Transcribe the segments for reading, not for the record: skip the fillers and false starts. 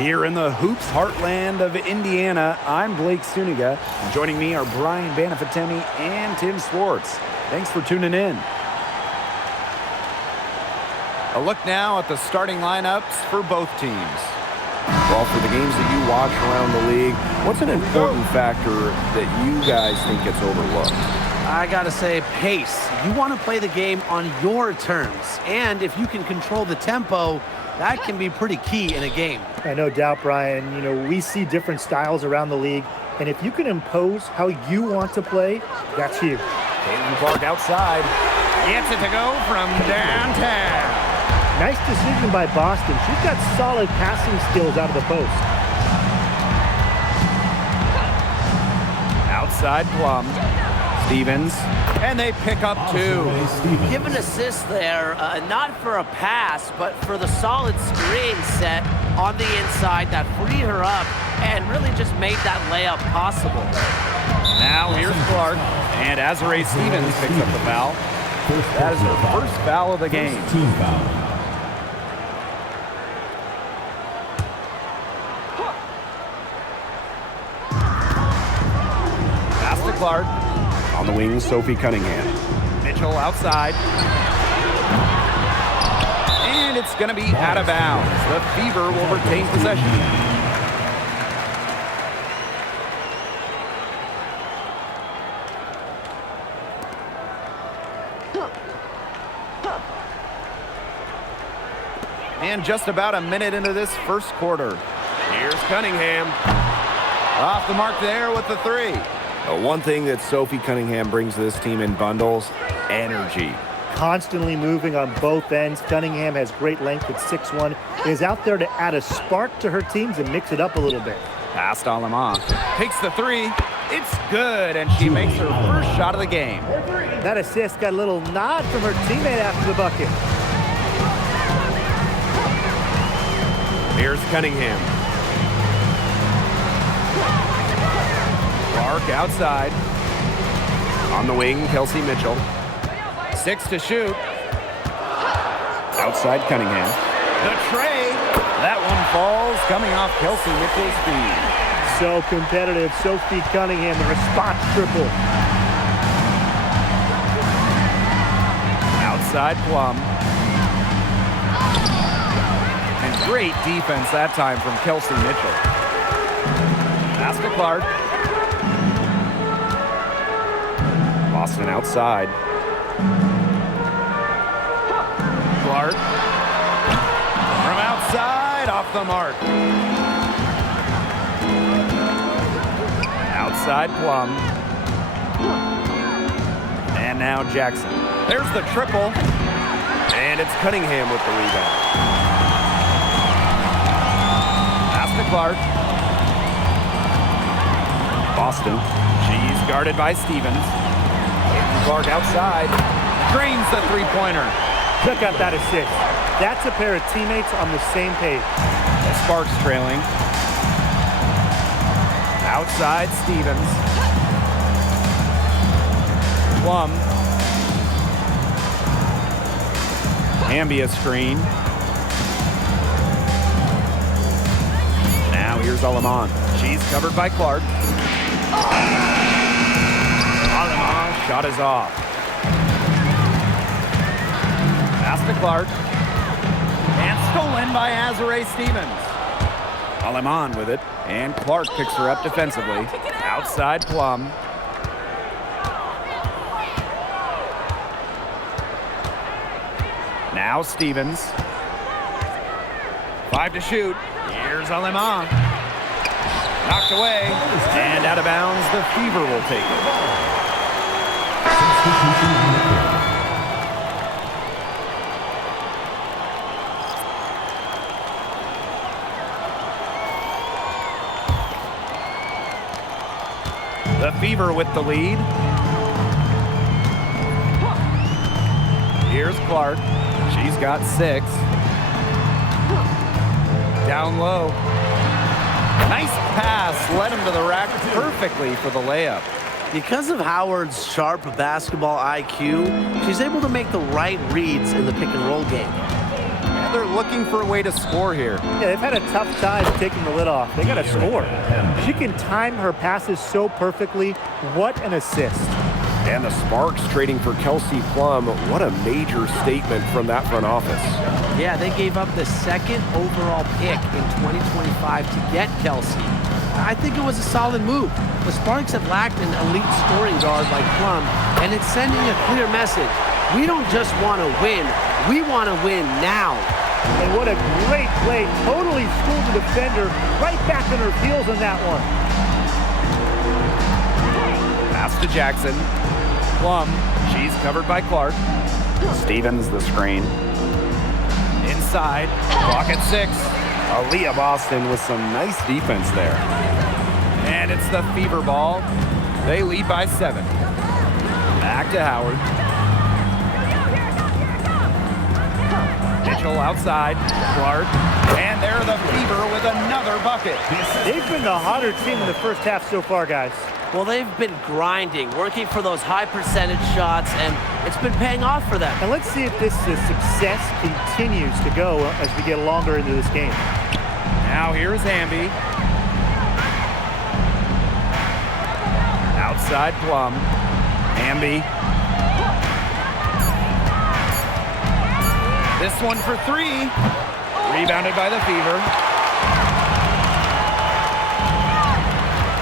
Here in the hoops heartland of Indiana, I'm Blake Suniga. And joining me are Brian Banafitemi and Tim Swartz. Thanks for tuning in. A look now at the starting lineups for both teams. Well, for the games that you watch around the league, what's an important factor that you guys think gets overlooked? I gotta say, pace. You want to play the game on your terms. And if you can control the tempo, that can be pretty key in a game. No doubt, Brian. You know, we see different styles around the league, and if you can impose how you want to play, that's huge. Caitlin Clark outside. Gets it to go from downtown. Nice decision by Boston. She's got solid passing skills out of the post. Outside Plum. Stevens. And they pick up two. Give an assist there, not for a pass, but for the solid screen set on the inside that freed her up and really just made that layup possible. Now here's Clark. And Azurá Stevens picks up the foul. That is her first foul of the game. Team foul. Pass to Clark. On the wing, Sophie Cunningham. Mitchell outside. And it's going to be out of bounds. The Fever will retain possession. And just about a minute into this first quarter. Here's Cunningham. Off the mark there with the three. One thing that Sophie Cunningham brings to this team in bundles, energy. Constantly moving on both ends. Cunningham has great length at 6'1", is out there to add a spark to her teams and mix it up a little bit. Past Alema. Takes the three. It's good, and she makes her first shot of the game. That assist got a little nod from her teammate after the bucket. Here's Cunningham. Clark outside. On the wing, Kelsey Mitchell. 6 to shoot. Outside Cunningham. The tray. That one falls, coming off Kelsey Mitchell's feed. So competitive. Sophie Cunningham, the response triple. Outside Plum. And great defense that time from Kelsey Mitchell. Pass to Clark. Boston outside. Clark. From outside, off the mark. Outside Plum. And now Jackson. There's the triple. And it's Cunningham with the rebound. Pass to Clark. Boston. She's guarded by Stevens. Clark outside. Drains the three-pointer. Check out that assist. That's a pair of teammates on the same page. Sparks trailing. Outside Stevens. Plum. Ambia screen. Now here's Alema. She's covered by Clark. Alema, shot is off. Pass to Clark. And stolen by Azurá Stevens. Alema with it. And Clark picks her up defensively. Outside Plum. Now Stevens. 5 to shoot. Here's Alema. Knocked away. And out of bounds, the Fever will take it. The Fever with the lead. Here's Clark. She's got 6. Down low. Nice pass. Led him to the rack perfectly for the layup. Because of Howard's sharp basketball IQ, she's able to make the right reads in the pick and roll game. Yeah, they're looking for a way to score here. Yeah, they've had a tough time taking the lid off. They got to score. She can time her passes so perfectly. What an assist. And the Sparks trading for Kelsey Plum. What a major statement from that front office. Yeah, they gave up the second overall pick in 2025 to get Kelsey. I think it was a solid move. The Sparks have lacked an elite scoring guard like Plum, and it's sending a clear message. We don't just want to win, we want to win now. And what a great play. Totally schooled the defender. Right back on her heels on that one. Pass to Jackson. Plum, she's covered by Clark. Stevens the screen. Inside, clock at 6. Aaliyah Boston with some nice defense there. And it's the Fever ball. They lead by 7. Back to Howard. Mitchell outside. Clark. And they're the Fever with another bucket. They've been the hotter team in the first half so far, guys. Well, they've been grinding, working for those high percentage shots, and it's been paying off for them. And let's see if this success continues to go as we get longer into this game. Now here's Hamby. Outside Plum. Hamby. This one for 3. Rebounded by the Fever.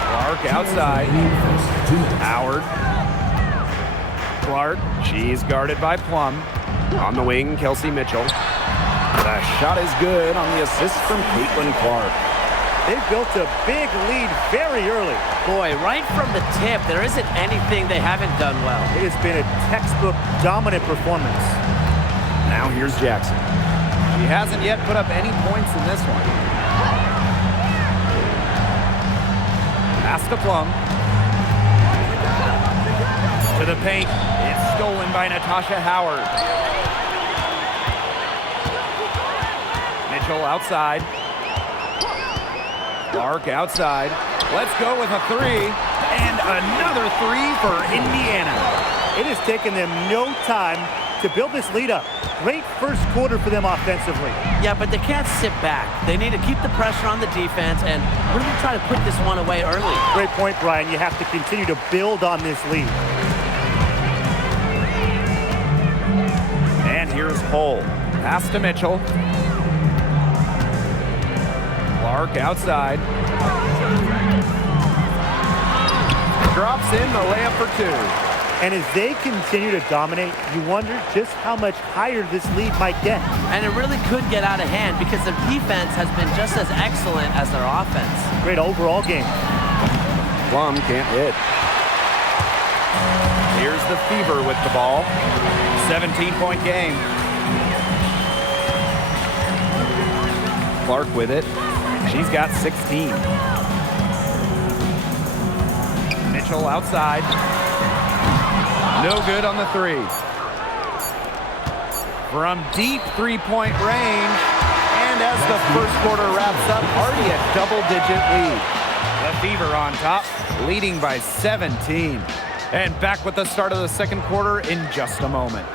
Clark outside. Howard. Clark. She's guarded by Plum. On the wing, Kelsey Mitchell. The shot is good on the assist from Caitlin Clark. They've built a big lead very early. Boy, right from the tip, there isn't anything they haven't done well. It has been a textbook dominant performance. Now here's Jackson. She hasn't yet put up any points in this one. Pass to Plum. To the paint. It's stolen by Natasha Howard. Mitchell outside. Clark outside. Let's go with a 3. And another 3 for Indiana. It has taken them no time to build this lead up. Great first quarter for them offensively. Yeah, but they can't sit back. They need to keep the pressure on the defense and really try to put this one away early. Great point, Brian. You have to continue to build on this lead. And here's Hull. Pass to Mitchell. Clark outside. Drops in the layup for 2. And as they continue to dominate, you wonder just how much higher this lead might get. And it really could get out of hand because their defense has been just as excellent as their offense. Great overall game. Plum can't hit. Here's the Fever with the ball. 17-point game. Clark with it. She's got 16. Mitchell outside. No good on the 3. From deep three-point range. And as the first quarter wraps up, already a double-digit lead. The Fever on top, leading by 17. And back with the start of the second quarter in just a moment.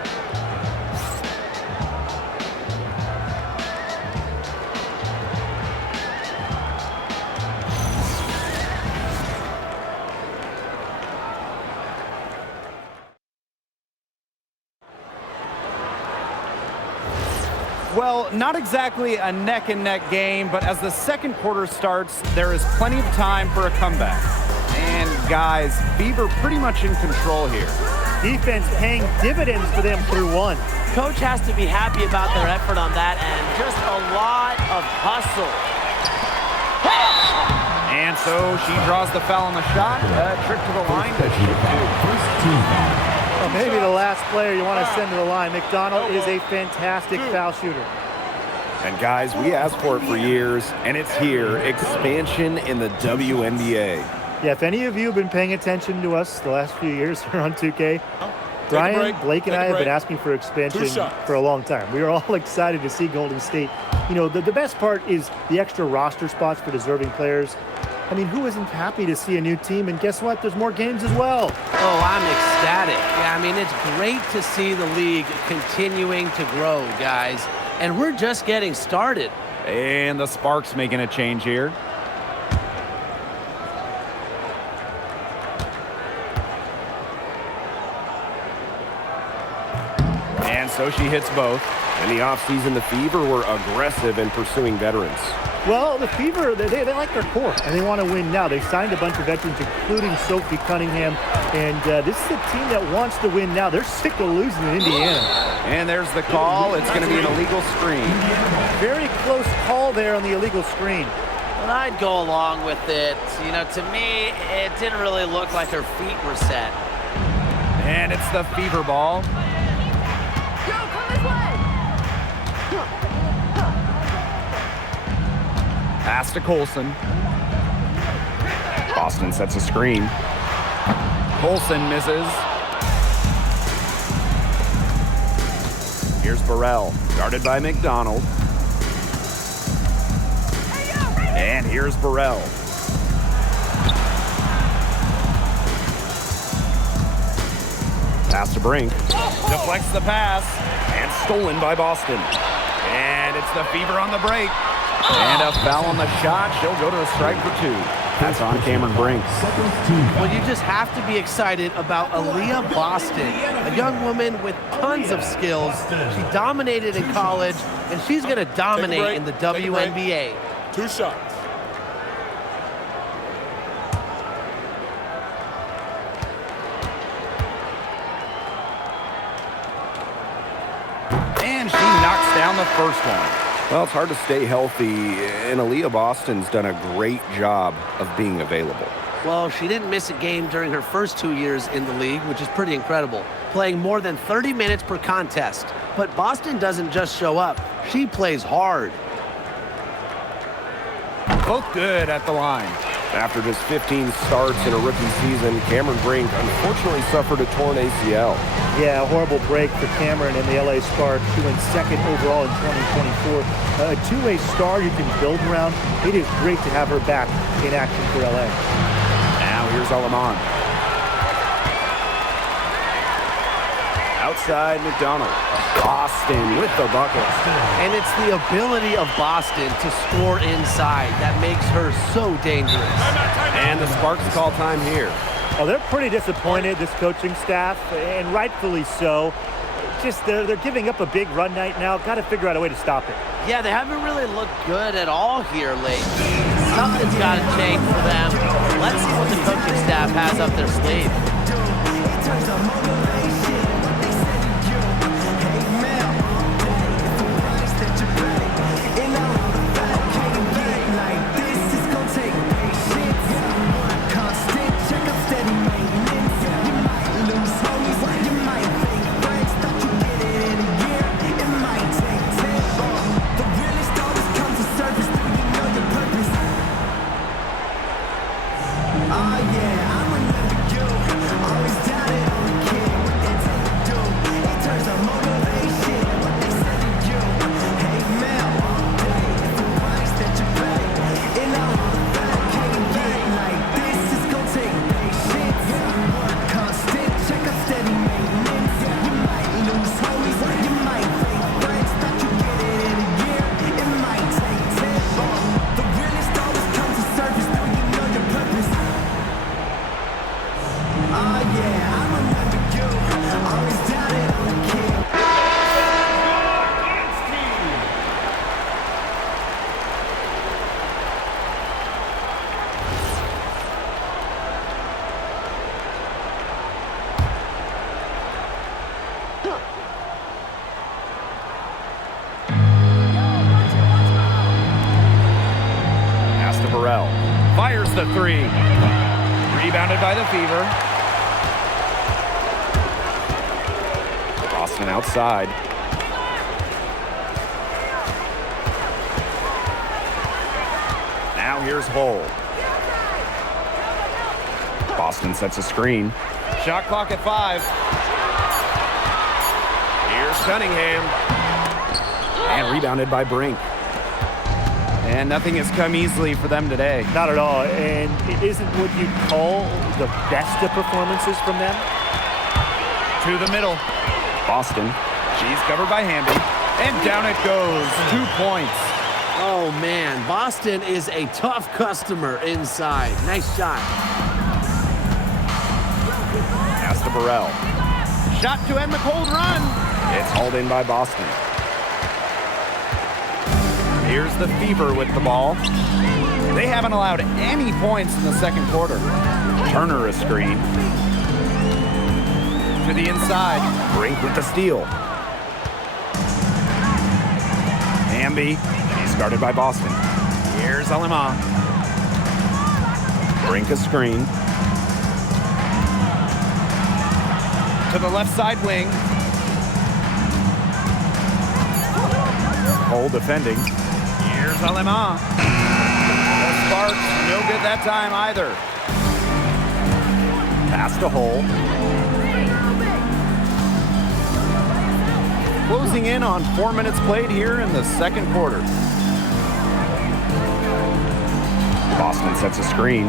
Well, not exactly a neck-and-neck game, but as the second quarter starts, there is plenty of time for a comeback. And guys, Fever pretty much in control here. Defense paying dividends for them through 1. Coach has to be happy about their effort on that and just a lot of hustle. And so she draws the foul on the shot. Trip to the line to shoot 2. Well, maybe the last player you want to send to the line. McDonald is a fantastic foul shooter. And guys, we asked for it for years, and it's here. Expansion in the WNBA. Yeah, if any of you have been paying attention to us the last few years here on 2K, Brian, Blake, and I have been asking for expansion for a long time. We are all excited to see Golden State. You know, the best part is the extra roster spots for deserving players. I mean, who isn't happy to see a new team? And guess what? There's more games as well. Oh, I'm ecstatic. Yeah, I mean, it's great to see the league continuing to grow, guys. and we're just getting started. And the Sparks making a change here. And so she hits both. In the offseason, the Fever were aggressive in pursuing veterans. Well, the Fever, they like their core, and they want to win now. They signed a bunch of veterans, including Sophie Cunningham, and this is a team that wants to win now. They're sick of losing in Indiana. And there's the call. It's going to be an illegal screen. Very close call there on the illegal screen. But I'd go along with it. You know, to me, it didn't really look like her feet were set. And it's the Fever ball. Yo, come this way. Pass to Colson. Boston sets a screen. Colson misses. Here's Burrell, guarded by McDonald. And here's Burrell. Pass to Brink. Deflects the pass. And stolen by Boston. And it's the Fever on the break. And a foul on the shot. She'll go to a strike for 2. That's on Cameron Brink. Well, you just have to be excited about Aaliyah Boston, a young woman with tons of skills. She dominated in college, and she's going to dominate in the WNBA. 2 shots. And she knocks down the first one. Well, it's hard to stay healthy, and Aaliyah Boston's done a great job of being available. Well, she didn't miss a game during her first 2 years in the league, which is pretty incredible, playing more than 30 minutes per contest. But Boston doesn't just show up. She plays hard. Both good at the line. After just 15 starts in a rookie season, Cameron Brink unfortunately suffered a torn ACL. Yeah, a horrible break for Cameron and the LA Sparks. She went second overall in 2024. A two-way star you can build around. It is great to have her back in action for LA. Now here's Alaman. Outside McDonald. Boston with the bucket. And it's the ability of Boston to score inside that makes her so dangerous. And the Sparks call time here. Oh, they're pretty disappointed, this coaching staff, and rightfully so. Just they're giving up a big run night now. Got to figure out a way to stop it. Yeah, they haven't really looked good at all here lately. Something's got to change for them. Let's see what the coaching staff has up their sleeve. Burrell fires the 3. Rebounded by the Fever. Boston outside. Now here's Hull. Boston sets a screen. Shot clock at 5. Here's Cunningham. And rebounded by Brink. And nothing has come easily for them today. Not at all. And it isn't what you'd call the best of performances from them. To the middle. Boston. She's covered by Hamby. And down it goes. 2 points. Oh, man. Boston is a tough customer inside. Nice shot. Pass to Burrell. Shot to end the cold run. It's hauled in by Boston. Here's the Fever with the ball. They haven't allowed any points in the second quarter. Turner a screen. To the inside. Brink with the steal. Hamby. He's guarded by Boston. Here's Alima. Brink a screen. To the left side wing. Cole defending. Here's Alima. The Sparks, no good that time either. Pass to Hole. Closing in on 4 minutes played here in the second quarter. Boston sets a screen.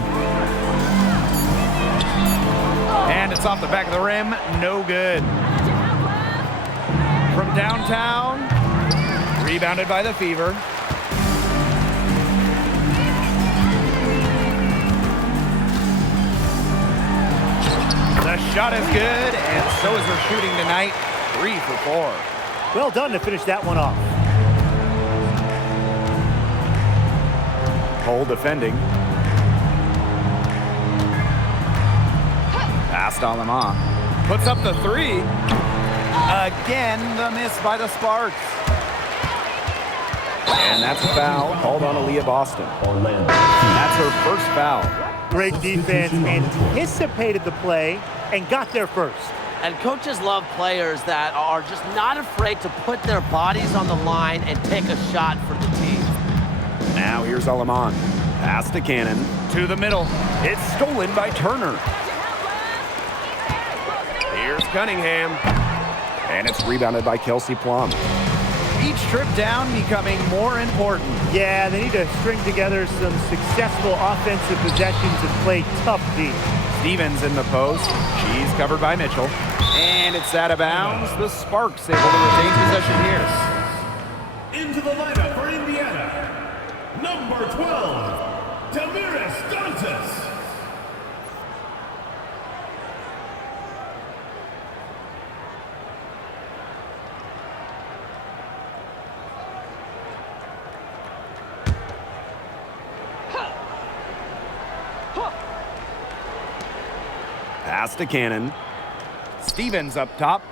And it's off the back of the rim, no good. From downtown, rebounded by the Fever. The shot is good, and so is her shooting tonight. 3 for 4. Well done to finish that one off. Cole defending. Pass to Alima. Puts up the 3. Again, the miss by the Sparks. And that's a foul called on Aaliyah Boston. That's her first foul. Great defense, anticipated the play, and got there first. And coaches love players that are just not afraid to put their bodies on the line and take a shot for the team. Now here's Alaman. Pass to Cannon. To the middle. It's stolen by Turner. Here's Cunningham. And it's rebounded by Kelsey Plum. Each trip down becoming more important. Yeah, they need to string together some successful offensive possessions and play tough D. Stevens in the post. She's covered by Mitchell. And it's out of bounds. The Sparks able to retain possession here. Into the lineup for Indiana, number 12, Damiris Dantas. Pass to Cannon. Stevens up top.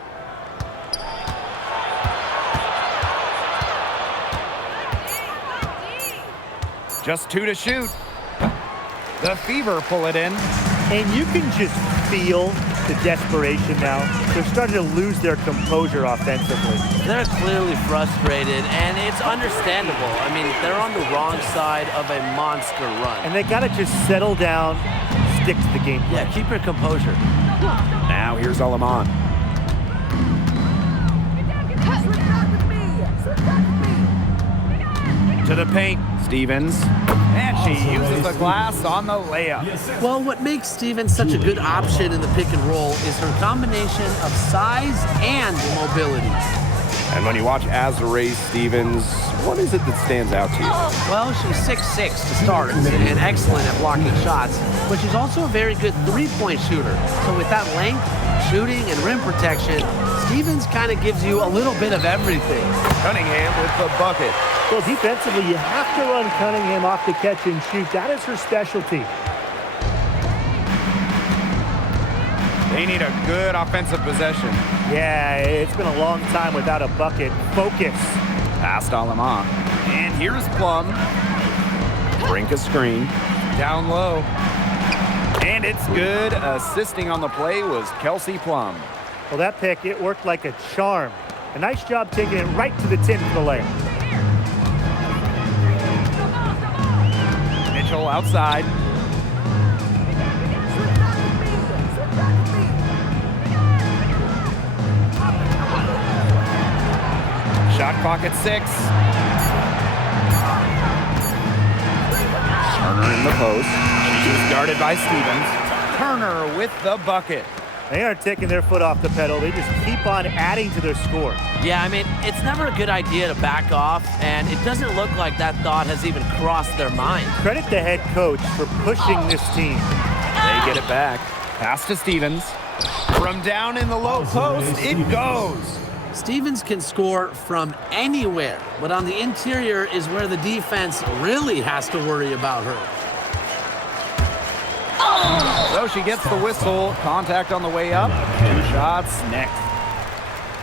Just 2 to shoot. The Fever pull it in. And you can just feel the desperation now. They're starting to lose their composure offensively. They're clearly frustrated, and it's understandable. I mean, they're on the wrong side of a monster run. And they got to just settle down, stick to the game plan. Yeah, keep your composure. Now here's Alaman. To the paint. Stevens. And she uses the glass on the layup. Well, what makes Stevens such a good option in the pick and roll is her combination of size and mobility. And when you watch Azurá Stevens, what is it that stands out to you? Well, she's 6'6" to start and excellent at blocking shots, but she's also a very good three-point shooter. So with that length, shooting, and rim protection, Stevens kind of gives you a little bit of everything. Cunningham with the bucket. Well, defensively, you have to run Cunningham off the catch and shoot. That is her specialty. They need a good offensive possession. Yeah, it's been a long time without a bucket. Focus. Pass to Alima. And here's Plum. Brink a screen. Down low. And it's good. Assisting on the play was Kelsey Plum. Well, that pick, it worked like a charm. A nice job taking it right to the tin for the layup. Mitchell outside. Shot clock at 6. Turner in the post. She's guarded by Stevens. Turner with the bucket. They aren't taking their foot off the pedal. They just keep on adding to their score. Yeah, I mean, it's never a good idea to back off, and it doesn't look like that thought has even crossed their mind. Credit the head coach for pushing this team. They get it back. Pass to Stevens. From down in the low post, it goes. Stevens can score from anywhere, but on the interior is where the defense really has to worry about her. So she gets the whistle. Contact on the way up. 2 shots next.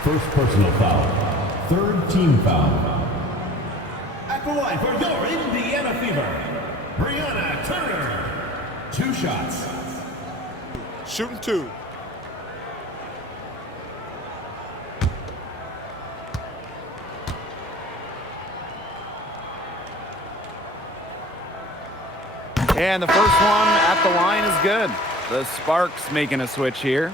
First personal foul. Third team foul. At the line for your Indiana Fever, Brianna Turner. 2 shots. Shooting 2. And the first one at the line is good. The Sparks making a switch here.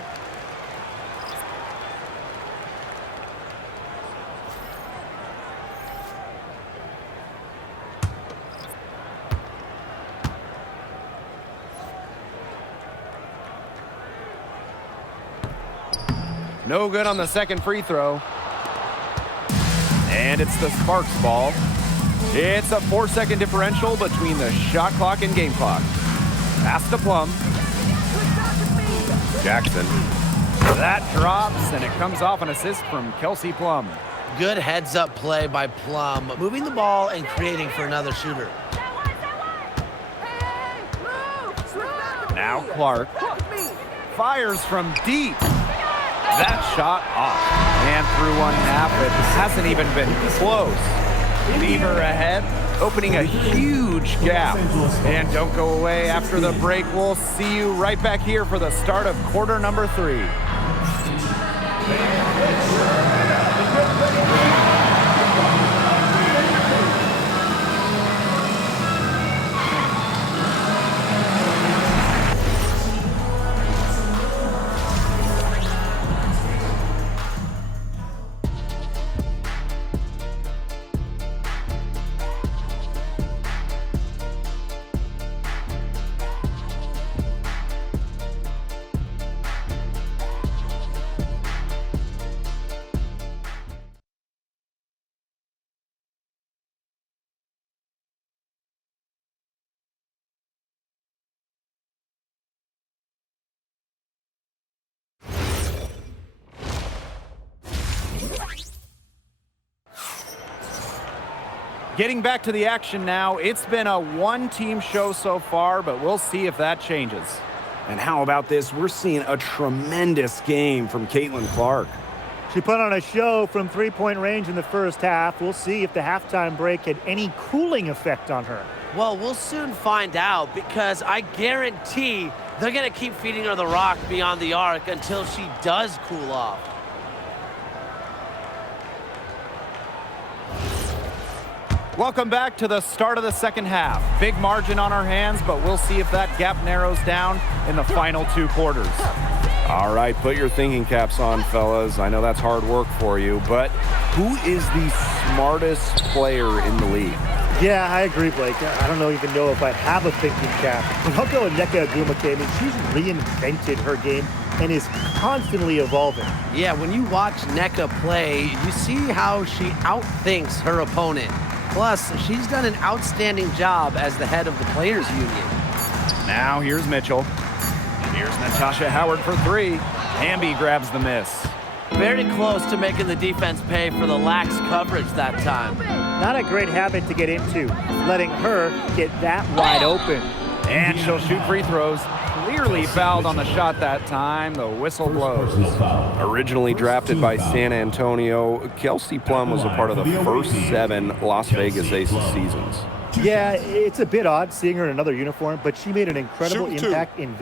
No good on the second free throw. And it's the Sparks ball. It's a 4-second differential between the shot clock and game clock. Pass to Plum. Jackson. That drops, and it comes off an assist from Kelsey Plum. Good heads-up play by Plum, moving the ball and creating for another shooter. Now Clark fires from deep. That shot off. And through one half, it hasn't even been close. Fever ahead, opening a huge gap. And don't go away after the break. We'll see you right back here for the start of quarter number 3. Getting back to the action now. It's been a one-team show so far, but we'll see if that changes. And how about this? We're seeing a tremendous game from Caitlin Clark. She put on a show from three-point range in the first half. We'll see if the halftime break had any cooling effect on her. Well, we'll soon find out, because I guarantee they're going to keep feeding her the rock beyond the arc until she does cool off. Welcome back to the start of the second half. Big margin on our hands, but we'll see if that gap narrows down in the final 2 quarters. All right, put your thinking caps on, fellas. I know that's hard work for you, but who is the smartest player in the league? Yeah, I agree, Blake. I don't even know if I have a thinking cap. But I'll go with Nneka Agumake. I mean, she's reinvented her game and is constantly evolving. Yeah, when you watch Nneka play, you see how she outthinks her opponent. Plus, she's done an outstanding job as the head of the Players Union. Now here's Mitchell. Here's Natasha Howard for 3. Hamby grabs the miss. Very close to making the defense pay for the lax coverage that time. Not a great habit to get into, letting her get that wide open. And she'll shoot free throws. Clearly fouled on the shot that time. The whistle blows. Originally drafted by San Antonio, Kelsey Plum was a part of the first 7 Las Vegas Aces seasons. Yeah, it's a bit odd seeing her in another uniform, but she made an incredible Shoot two. impact in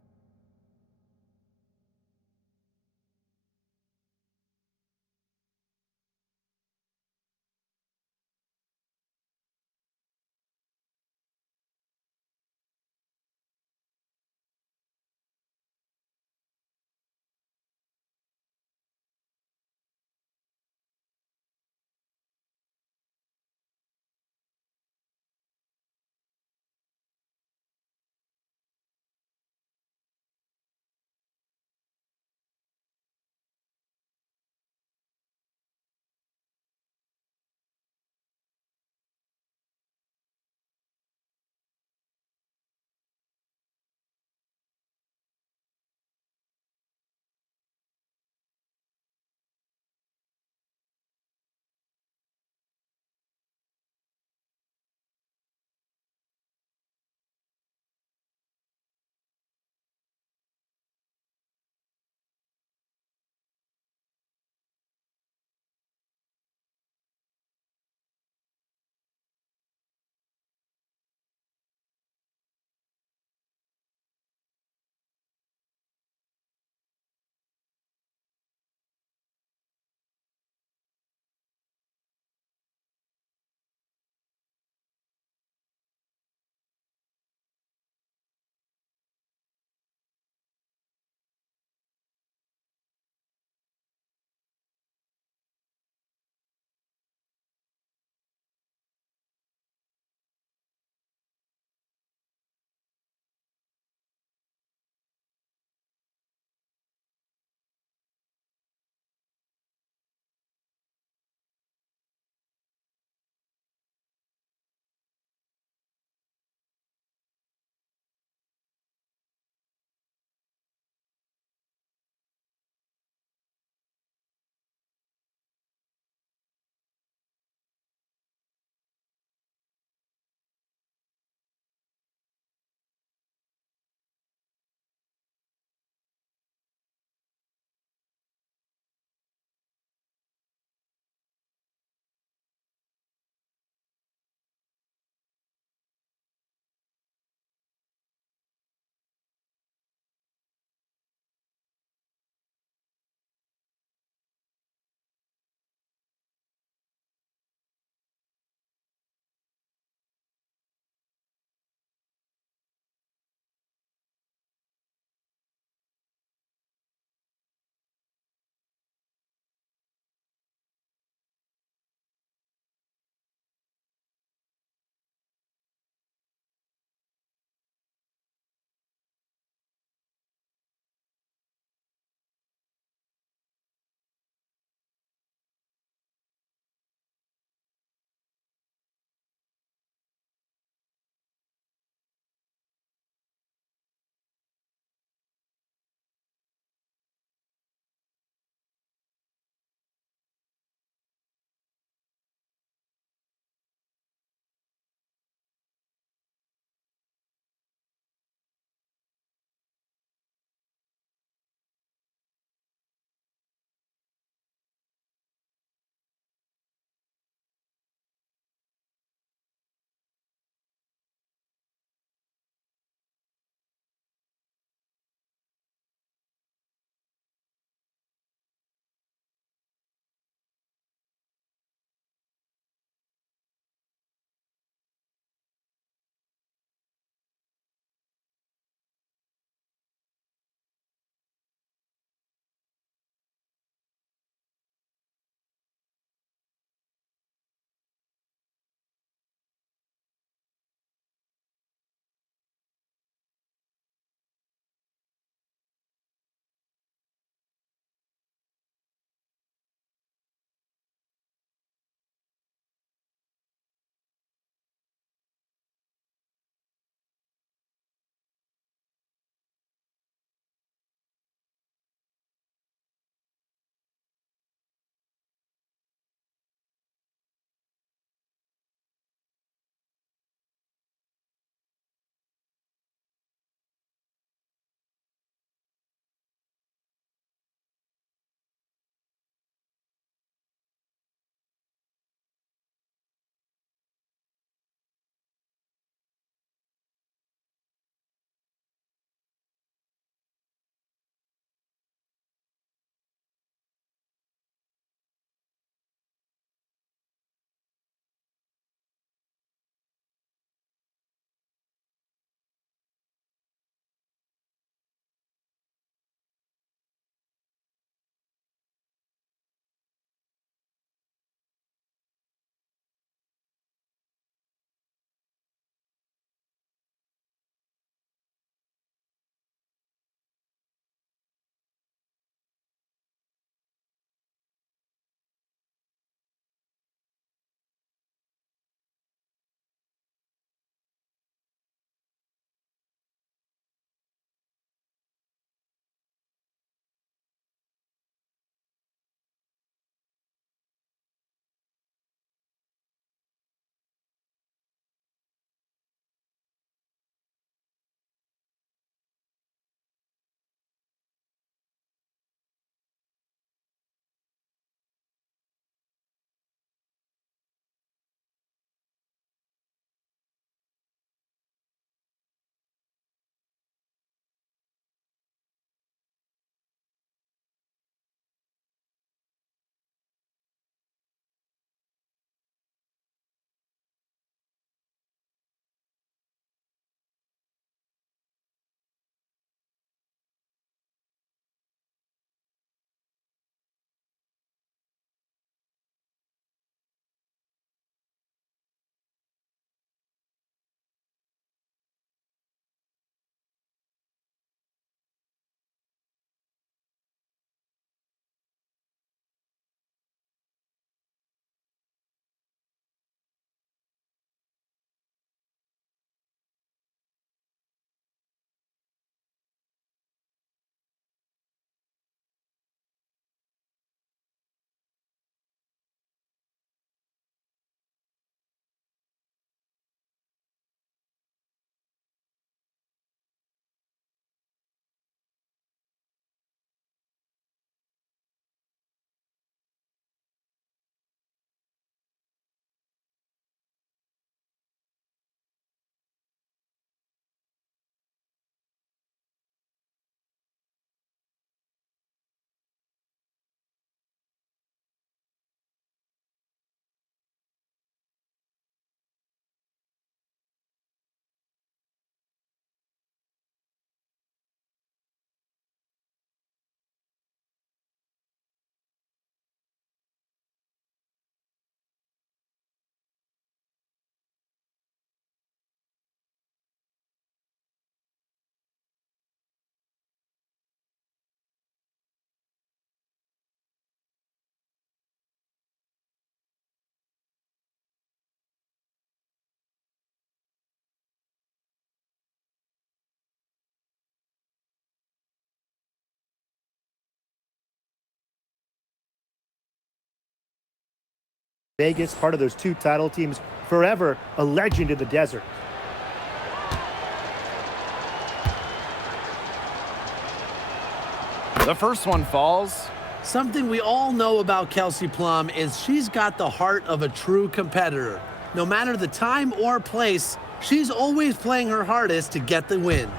Vegas, part of those 2 title teams, forever a legend in the desert. The first one falls. Something we all know about Kelsey Plum is she's got the heart of a true competitor. No matter the time or place, she's always playing her hardest to get the win.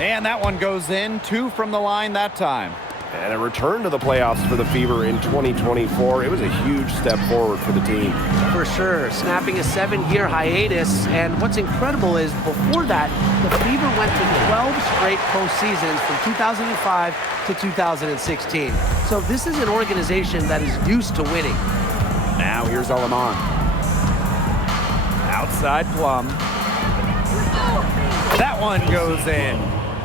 And that one goes in. 2 from the line that time. And a return to the playoffs for the Fever in 2024. It was a huge step forward for the team. For sure, snapping a 7-year hiatus. And what's incredible is before that, the Fever went to 12 straight postseasons from 2005 to 2016. So this is an organization that is used to winning. Now here's Alaman. Outside Plum. That one goes in.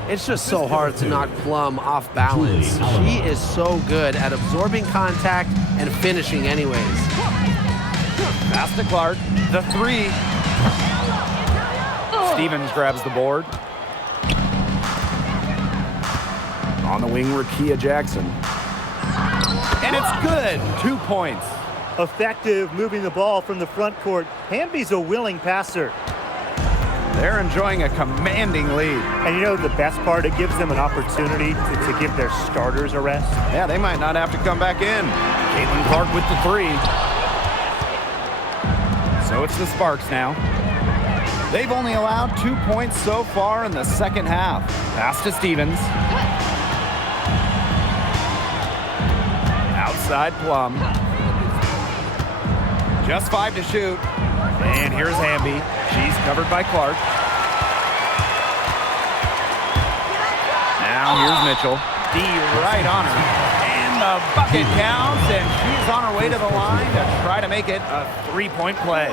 It's just so hard to knock Plum off balance. She is so good at absorbing contact and finishing anyways. Pass to Clark. The 3. Stevens grabs the board. On the wing, Rakia Jackson. And it's good. 2 points. Effective moving the ball from the front court. Hamby's a willing passer. They're enjoying a commanding lead. And you know the best part? It gives them an opportunity to give their starters a rest. Yeah, they might not have to come back in. Caitlin Clark with the 3. So it's the Sparks now. They've only allowed 2 points so far in the second half. Pass to Stevens. Outside Plum. Just 5 to shoot. And here's Hamby. She's covered by Clark. Now here's Mitchell. D right on her. And the bucket counts, and she's on her way to the line to try to make it a 3-point play.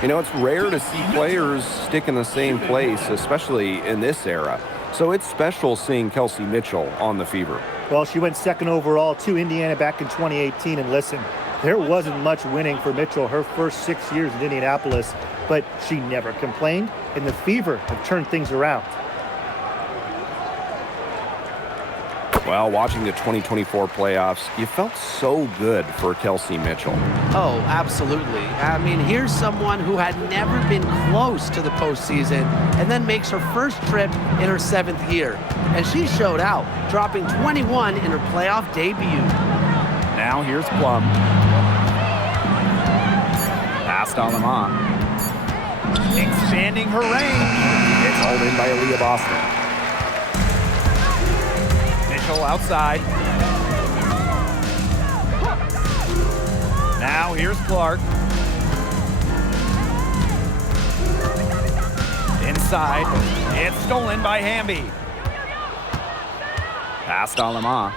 You know, it's rare to see players stick in the same place, especially in this era. So it's special seeing Kelsey Mitchell on the Fever. Well, she went 2nd overall to Indiana back in 2018, and listen, there wasn't much winning for Mitchell her first 6 years in Indianapolis, but she never complained, and the Fever have turned things around. Well, watching the 2024 playoffs, you felt so good for Kelsey Mitchell. Oh, absolutely. I mean, here's someone who had never been close to the postseason and then makes her first trip in her 7th year. And she showed out, dropping 21 in her playoff debut. Now here's Plum. Passed on the on. Expanding her range. It's hauled in by Aaliyah Boston. Mitchell outside. Now here's Clark. Inside. It's stolen by Hamby. Passed on Lamont.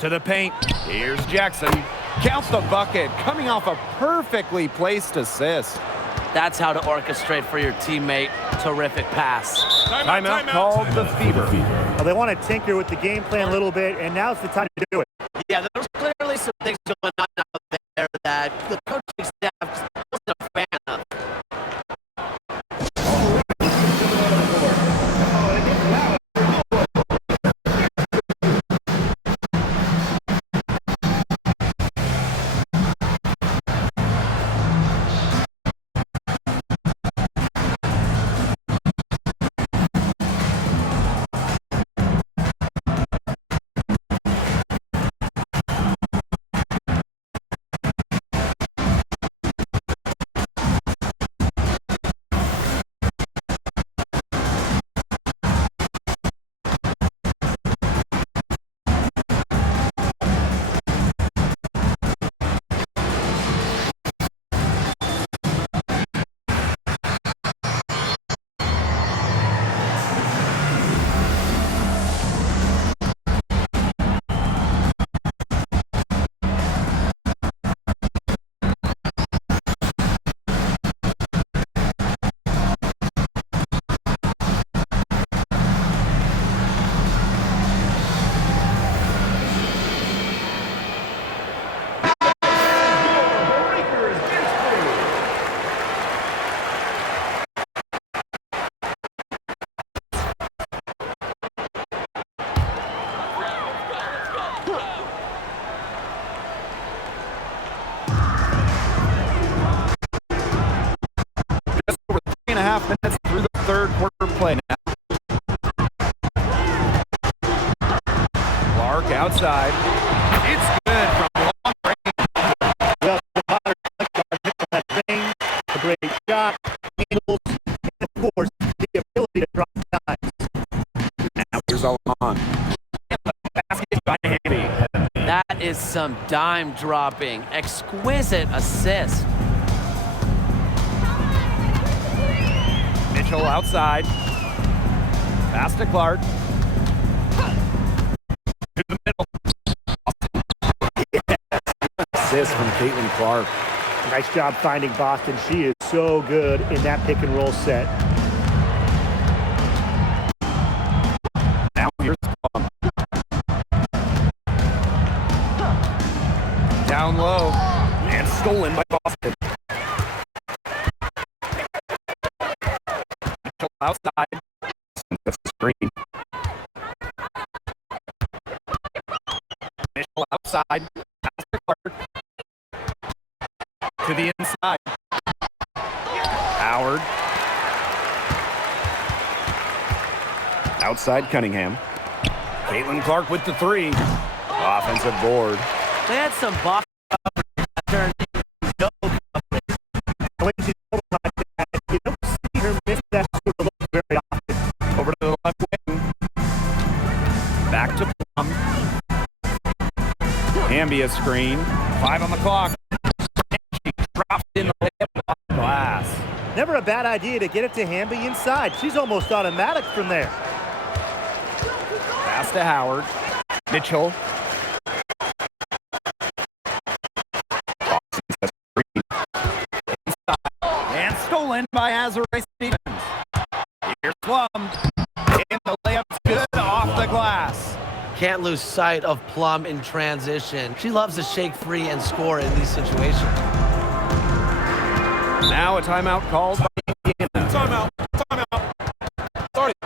To the paint. Here's Jackson. Counts the bucket, coming off a perfectly placed assist. That's how to orchestrate for your teammate. Terrific pass. Timeout called the Fever. Well, they want to tinker with the game plan a little bit, and now's the time to do it. Yeah, there's clearly some things going on out there that the coaching staff just wasn't a fan of. outside. It's good from long range. Well, a great shot, handles, and of course, the ability to drop dimes. Now here's Alon. Basket by Hamby. That is some dime dropping. Exquisite assist. Mitchell outside. Pass to Clark. To the middle. Assist from Caitlin Clark. Nice job finding Boston. She is so good in that pick and roll set. Now here's Plum. Down low. And stolen by Boston. Mitchell outside. That's the screen. Mitchell outside. Pass to Clark. To the inside. Howard. Outside Cunningham. Caitlin Clark with the three. Offensive board. They had some box turn. When she's like that, you don't see her miss that sort of look very often. Over to the left wing. Back to Plum. Hamby a screen. 5 on the clock. She drops in the glass. Never a bad idea to get it to Hamby inside. She's almost automatic from there. Pass to Howard. Mitchell. And stolen by Azurá Stevens. Here's Plum. And the layup's good off the glass. Can't lose sight of Plum in transition. She loves to shake free and score in these situations. Now a timeout called by Indiana. Timeout. Timeout. Start it.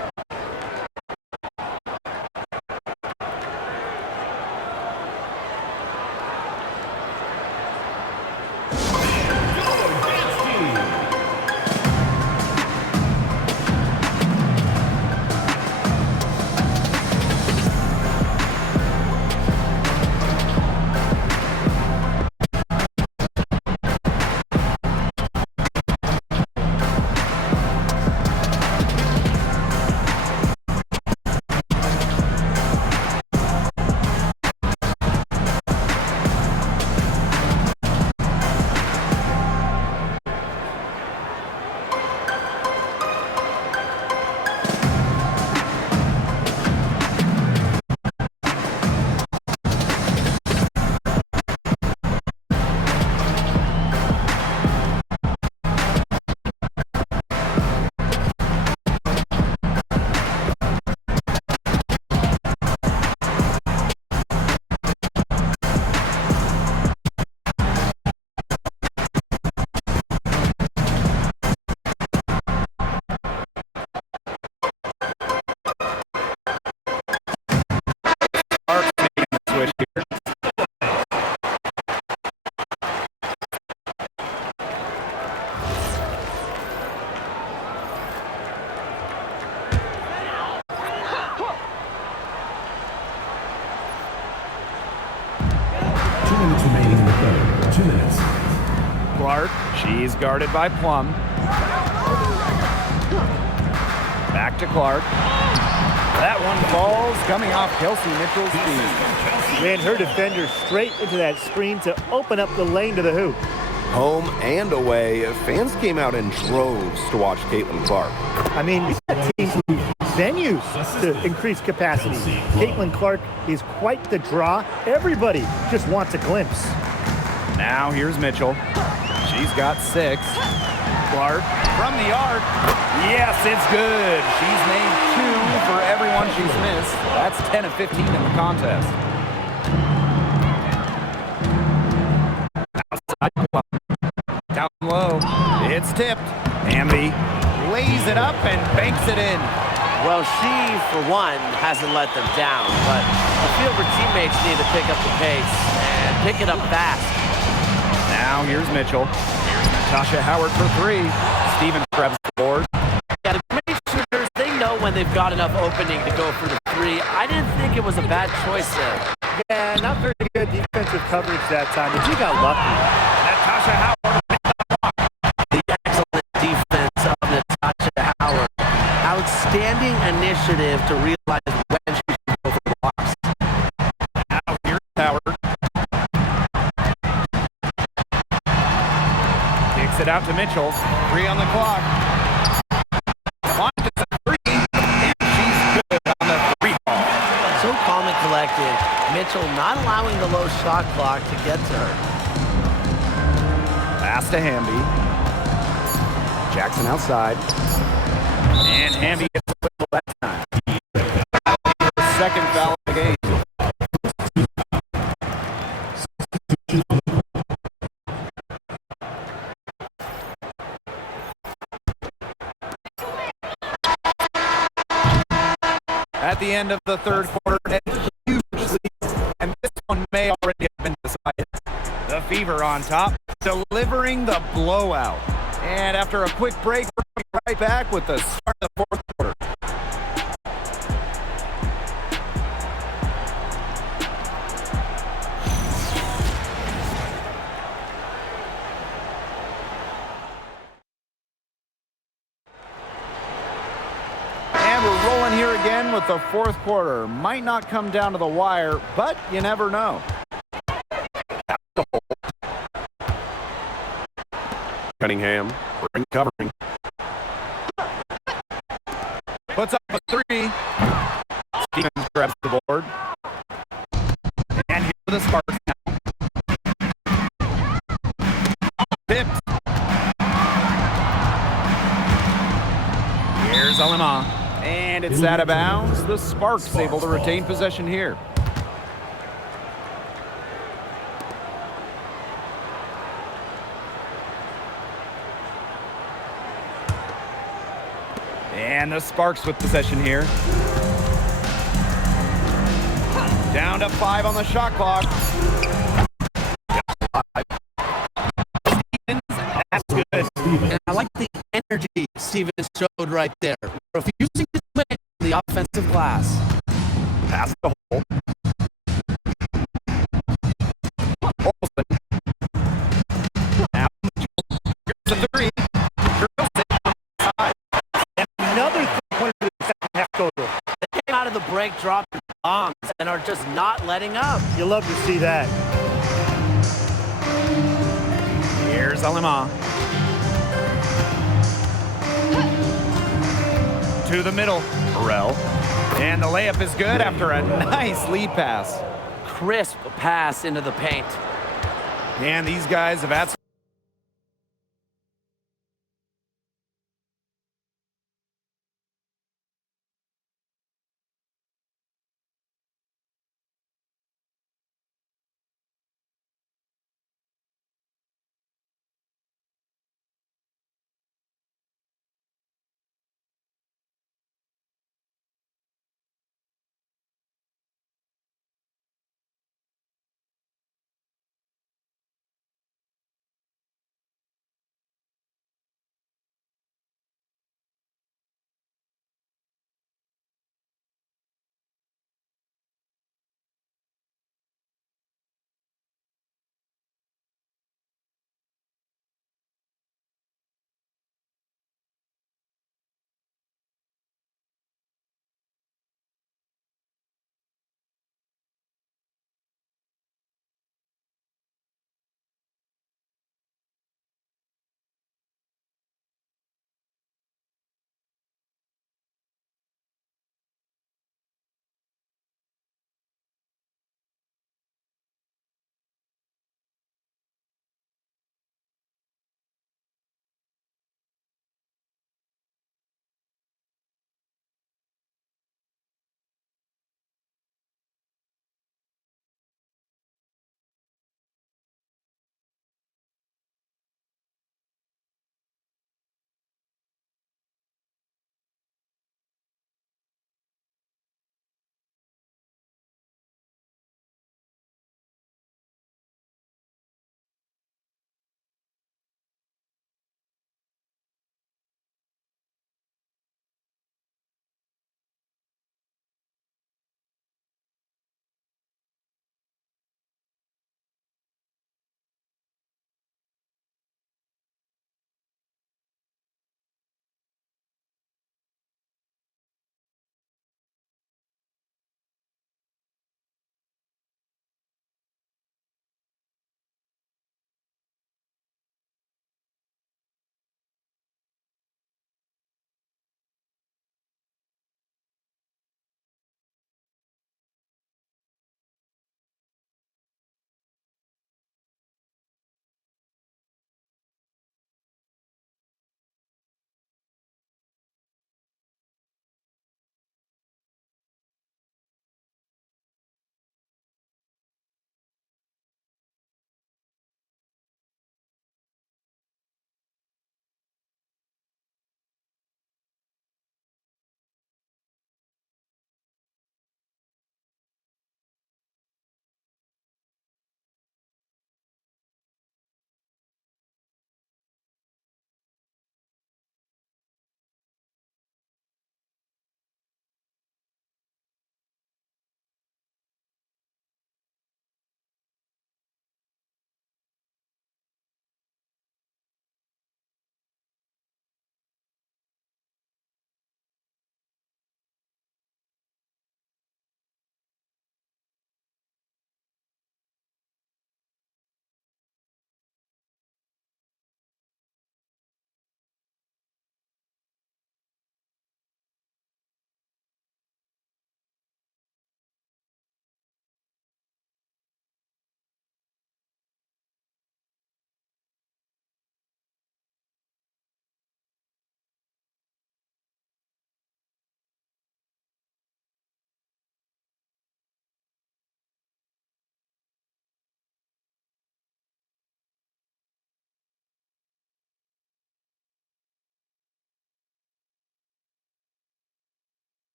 Switch here. Remaining in the third. 2 minutes. Clark, she's guarded by Plum. Back to Clark. That one falls, coming off Kelsey Mitchell's feet. Ran her defender straight into that screen to open up the lane to the hoop. Home and away, fans came out in droves to watch Caitlin Clark. I mean, teams move venues to increase capacity. Caitlin Clark is quite the draw. Everybody just wants a glimpse. Now here's Mitchell. She's got 6. Clark from the arc. Yes, it's good. She's made 2 for everyone she's missed. That's 10 of 15 in the contest. Outside Plum. Down low. It's tipped. Hamby lays it up and banks it in. Well, she, for one, hasn't let them down, but a few of her teammates need to pick up the pace and pick it up fast. Now here's Mitchell. Tasha Howard for 3. Stevens grabs the board. Yeah, the great shooters, they know when when they've got enough opening to go for the three. I didn't think it was a bad choice there. Yeah, not very good defensive coverage that time, but you got lucky. Natasha Howard. The excellent defense of Natasha Howard. Outstanding initiative to realize when she should go for blocks. Now here's Howard. Kicks it out to Mitchell. 3 on the clock. Launches a 3, and she's good on the 3 ball. So calm and collected. Mitchell not allowing the low shot clock to get to her. Pass to Hamby. Jackson outside. And Hamby gets a whistle that time. Second foul of the game. At the end of the third quarter, a huge lead, and this one may already have been decided. The Fever on top, delivering the blowout. And after a quick break, we're right back with the start of the fourth quarter. And we're rolling here again with the fourth quarter. Might not come down to the wire, but you never know. Cunningham, covering. Puts up a 3. Stevens grabs the board. And here are the Sparks now. Tipped. Here's Alema. And it's out of bounds. The Sparks able to retain possession here. And the Sparks with possession here. Down to 5 on the shot clock. Stevens, that's good. And I like the energy Stevens showed right there. Refusing to quit the offensive glass. Pass the hole. Olsen. Now, here's the 3. Another 3-pointer to the second half total. They came out of the break dropping bombs and are just not letting up. You love to see that. Here's Alema. To the middle. Burrell. And the layup is good after a nice lead pass. Crisp pass into the paint. And these guys have had some